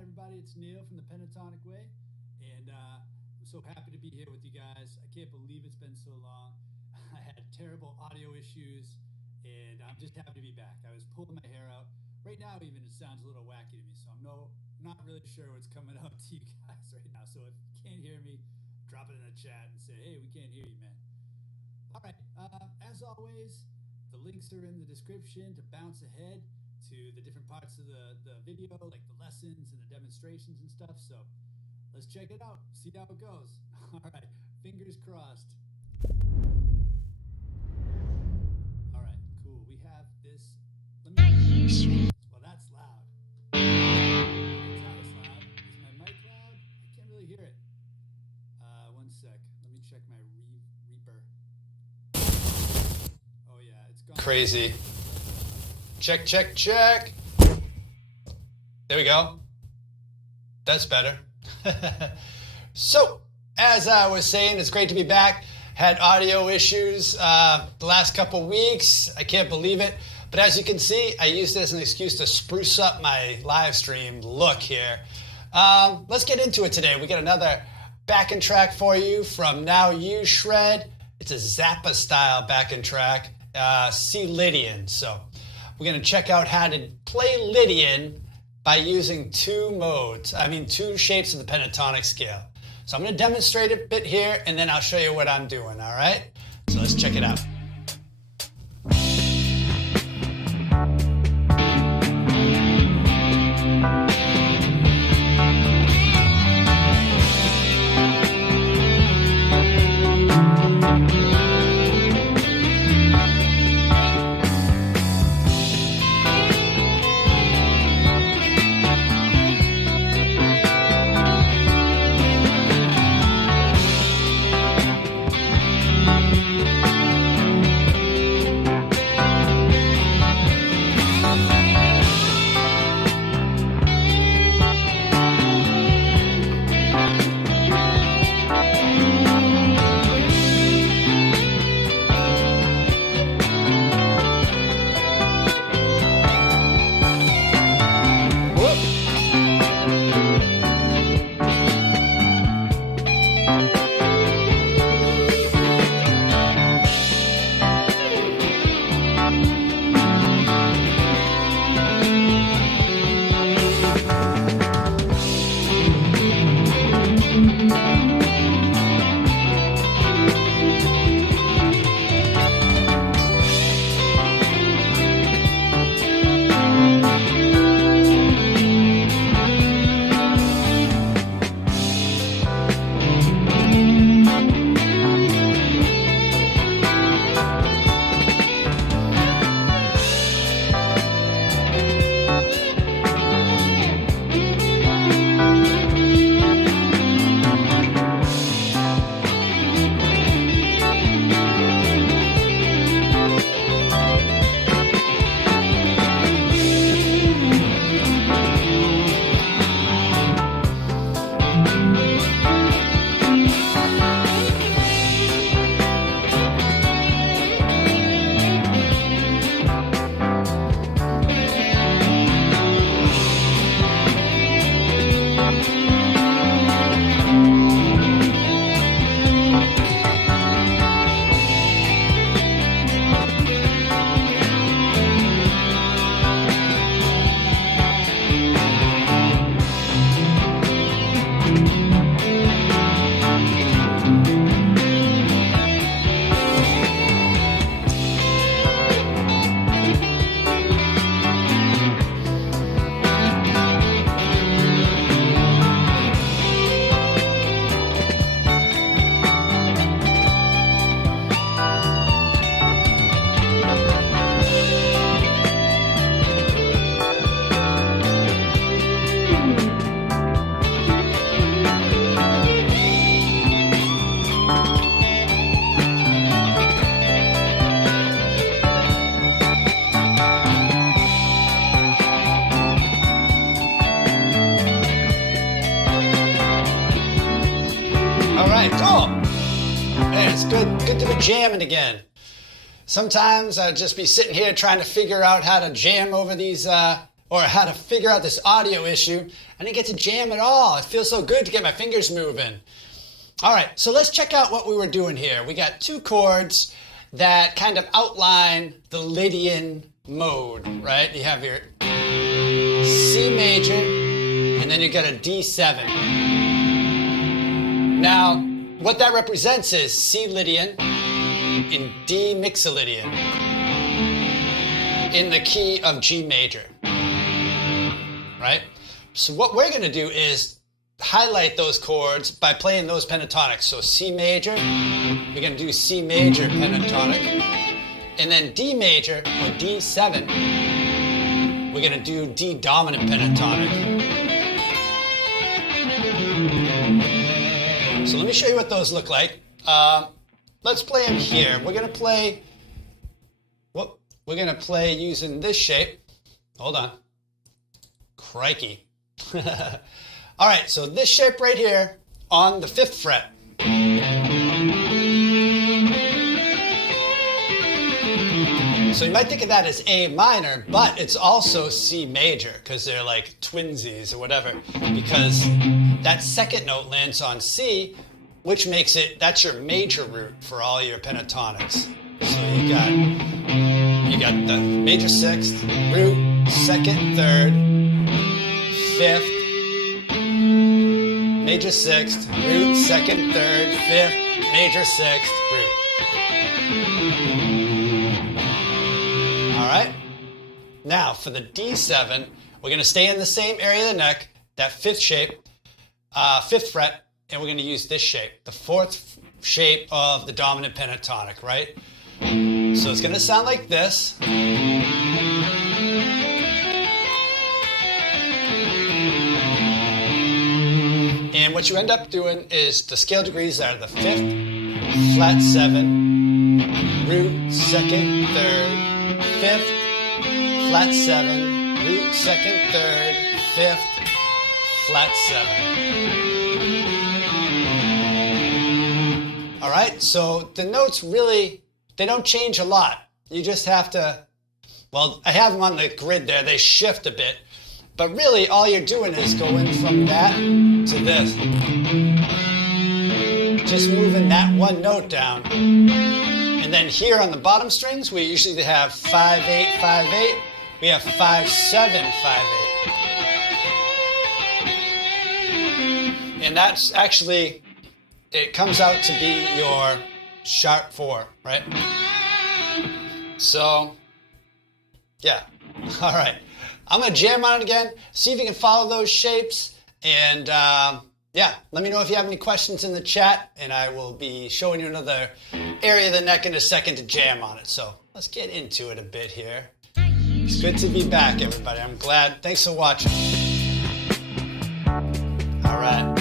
everybody? It's Neil from the Pentatonic Way, and I'm so happy to be here with you guys. I can't believe it's been so long. I had terrible audio issues, and I'm just happy to be back. I was pulling my hair out. Right now, even, it sounds a little wacky to me, so I'm not really sure what's coming out to you guys right now. So if you can't hear me, drop it in the chat and say, hey, we can't hear you, man. All right, as always, the links are in the description to bounce ahead to the different parts of the video, like the lessons and the demonstrations and stuff. So let's check it out, see how it goes. All right, fingers crossed. All right, cool. We have this. Well, that's loud. It's not as loud. Is my mic loud? I can't really hear it. One sec. Let me check my Reaper. Oh yeah, it's gone. Crazy. Check, check, check. There we go. That's better. So, as I was saying, it's great to be back. Had audio issues the last couple weeks. I can't believe it. But as you can see, I used it as an excuse to spruce up my live stream look here. Let's get into it today. We got another backing track for you from Now You Shred. It's a Zappa style backing track. C Lydian. So we're going to check out how to play Lydian by using two shapes of the pentatonic scale. So I'm going to demonstrate a bit here, and then I'll show you what I'm doing, all right? So let's check it out. Good to be jamming again. Sometimes I'd just be sitting here trying to figure out how to jam over these or how to figure out this audio issue. I didn't get to jam at all. It feels so good to get my fingers moving. All right, so let's check out what we were doing here. We got 2 chords that kind of outline the Lydian mode, right? You have your C major, and then you got a D7. Now, what that represents is C Lydian and D Mixolydian in the key of G major, right? So what we're going to do is highlight those chords by playing those pentatonics. So C major, we're going to do C major pentatonic, and then D major or D7, we're going to do D dominant pentatonic. So let me show you what those look like. Let's play them here. We're going to play using this shape. Hold on. Crikey. All right, so this shape right here on the 5th fret. So you might think of that as A minor, but it's also C major because they're like twinsies or whatever, because that 2nd note lands on C, which makes it, that's your major root for all your pentatonics. So you got the major 6th, root, 2nd, 3rd, 5th, major 6th, root, 2nd, 3rd, 5th, major 6th, root. All right. Now for the D7, we're going to stay in the same area of the neck, that 5th shape, 5th fret, and we're going to use this shape, the 4th shape of the dominant pentatonic, right? So it's going to sound like this. And what you end up doing is the scale degrees are the 5th, flat 7, root, 2nd, 3rd, 5th, flat 7, root, 2nd, 3rd, 5th, flat 7. All right, so the notes really, they don't change a lot. You just have to, well, I have them on the grid there. They shift a bit. But really, all you're doing is going from that to this. Just moving that one note down. And then here on the bottom strings, we usually have 5, 8, 5, 8. We have 5, 7, 5, 8. And that's actually, it comes out to be your sharp 4, right? So, yeah. All right. I'm going to jam on it again, see if you can follow those shapes, and yeah, let me know if you have any questions in the chat, and I will be showing you another area of the neck in a second to jam on it. So let's get into it a bit here. It's good to be back, everybody. I'm glad. Thanks for watching. All right.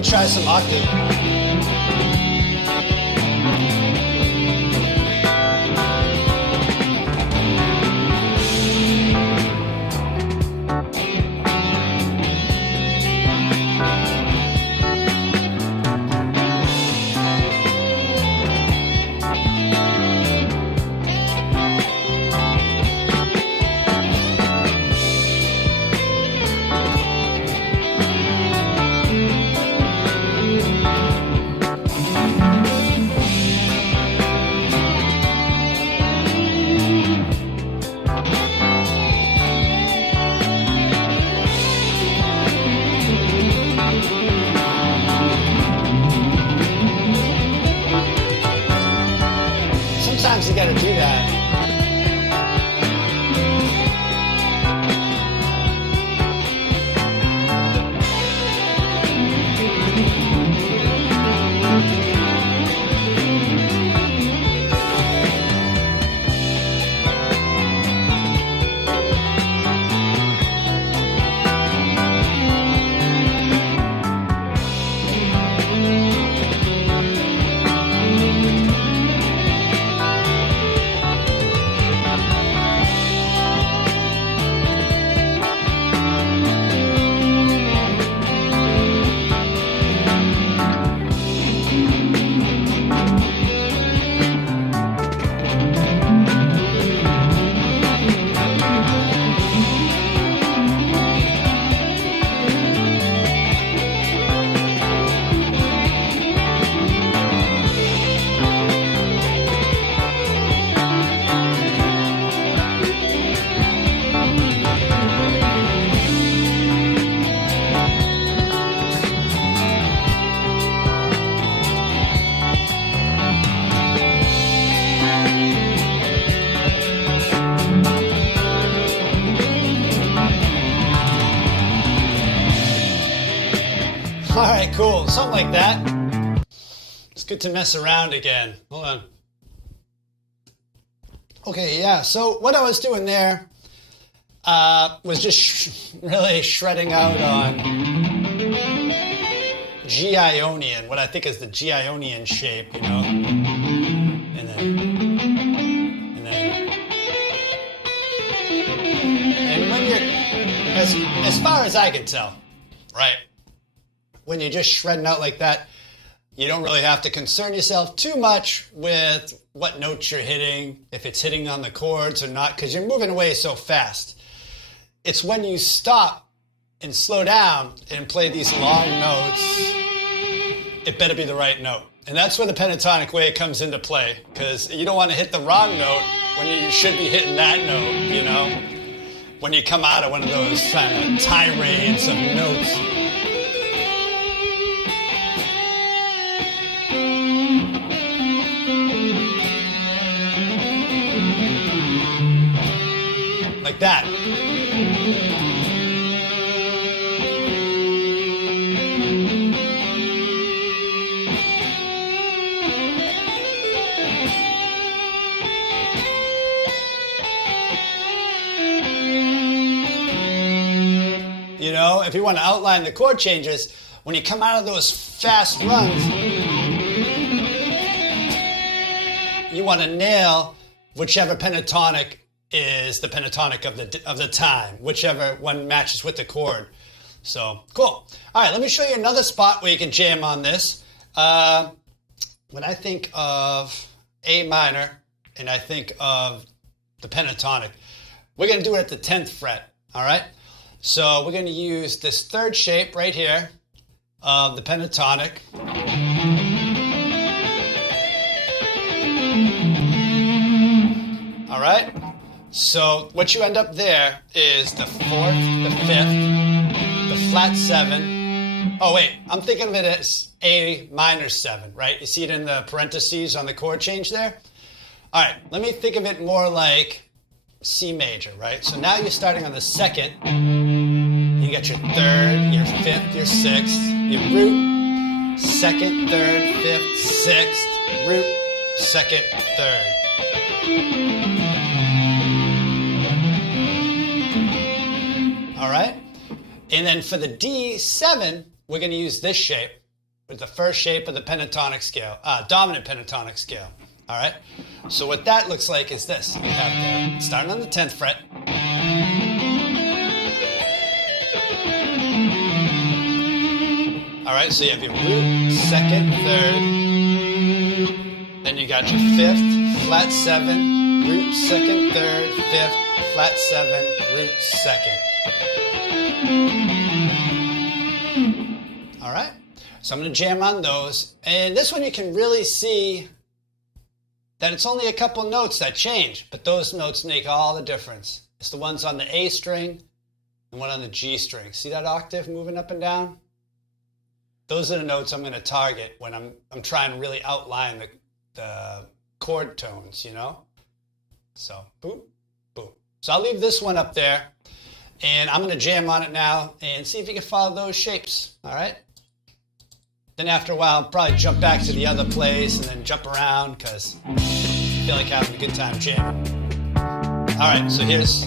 Try some octave. to do that. All right, cool. Something like that. It's good to mess around again. Hold on. Okay, yeah. So what I was doing there was just really shredding out on G-Ionian, what I think is the G-Ionian shape, you know? And when you're, as far as I can tell, right? When you're just shredding out like that, you don't really have to concern yourself too much with what notes you're hitting, if it's hitting on the chords or not, because you're moving away so fast. It's when you stop and slow down and play these long notes, it better be the right note. And that's where the pentatonic way comes into play, because you don't want to hit the wrong note when you should be hitting that note, you know? When you come out of one of those kind of tirades of notes. Like that. You know, if you want to outline the chord changes, when you come out of those fast runs, you want to nail whichever pentatonic is the pentatonic of the time, whichever one matches with the chord. So, cool. All right, let me show you another spot where you can jam on this. When I think of A minor and I think of the pentatonic, we're going to do it at the 10th fret, all right? So we're going to use this third shape right here of the pentatonic. All right? So what you end up there is the 4th, the 5th, the flat 7. Oh, wait, I'm thinking of it as A minor 7, right? You see it in the parentheses on the chord change there? All right, let me think of it more like C major, right? So now you're starting on the 2nd. You got your 3rd, your 5th, your 6th, your root, 2nd, 3rd, 5th, 6th, root, 2nd, 3rd. All right? And then for the D7, we're going to use this shape, with the first shape of the pentatonic scale, dominant pentatonic scale. All right? So what that looks like is this. You have starting on the 10th fret. All right, so you have your root, 2nd, 3rd. Then you got your 5th, flat 7, root, 2nd, 3rd, 5th, flat 7, root, 2nd. All right, so I'm going to jam on those. And this one you can really see that it's only a couple notes that change, but those notes make all the difference. It's the ones on the A string and one on the G string. See that octave moving up and down? Those are the notes I'm going to target when I'm trying to really outline the chord tones, you know? So, boom, boom. So I'll leave this one up there, and I'm going to jam on it now and see if you can follow those shapes, all right? Then after a while, I'll probably jump back to the other place and then jump around because I feel like having a good time jamming. All right, so here's...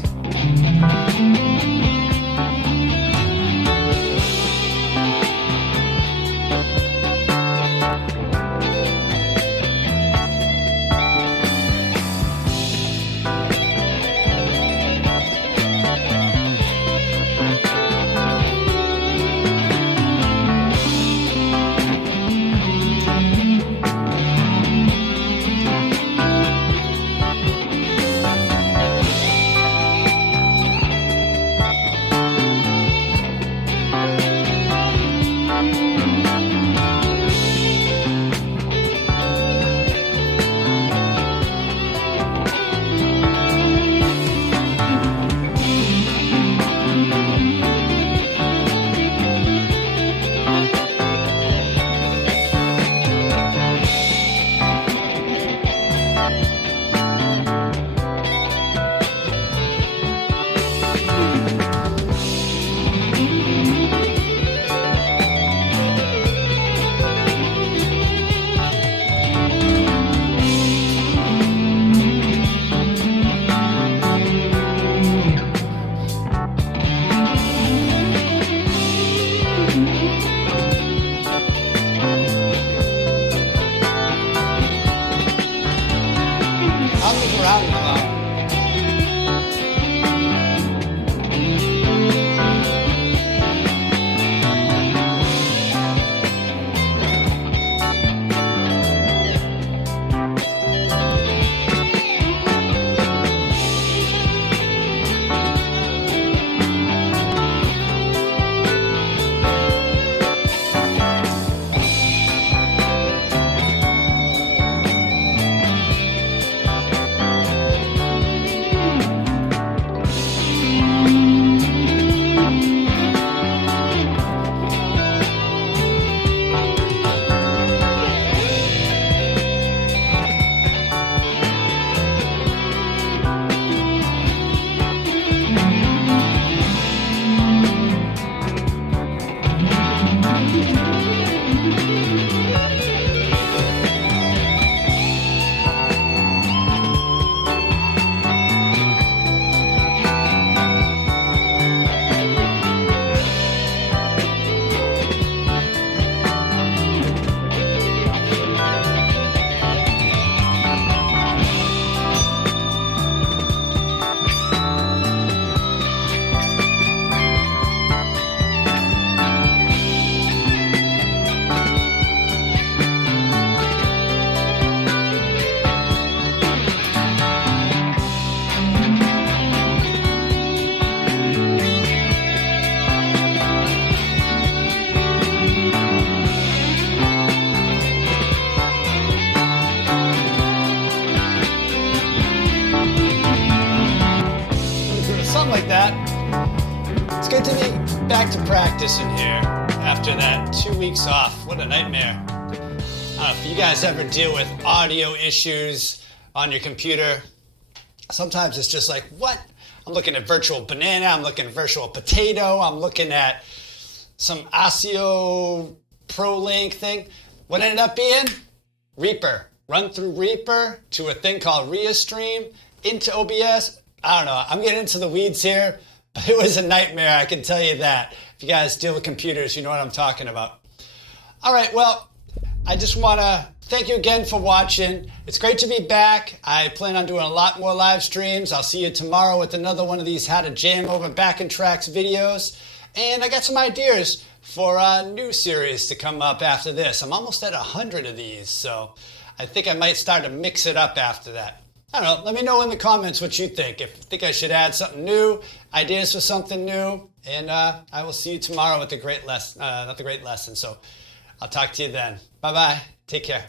like that. It's good to be back to practicing here after that 2 weeks off. What a nightmare. I don't know if you guys ever deal with audio issues on your computer. Sometimes it's just like, what? I'm looking at virtual banana, I'm looking at virtual potato, I'm looking at some ASIO ProLink thing. What ended up being? Reaper. Run through Reaper to a thing called Restream into OBS. I don't know. I'm getting into the weeds here, but it was a nightmare, I can tell you that. If you guys deal with computers, you know what I'm talking about. All right, well, I just want to thank you again for watching. It's great to be back. I plan on doing a lot more live streams. I'll see you tomorrow with another one of these How to Jam Over Backing Tracks videos. And I got some ideas for a new series to come up after this. I'm almost at 100 of these, so I think I might start to mix it up after that. I don't know. Let me know in the comments what you think. If you think I should add something new, ideas for something new, and I will see you tomorrow with the great lesson. Not the great lesson. So I'll talk to you then. Bye-bye. Take care.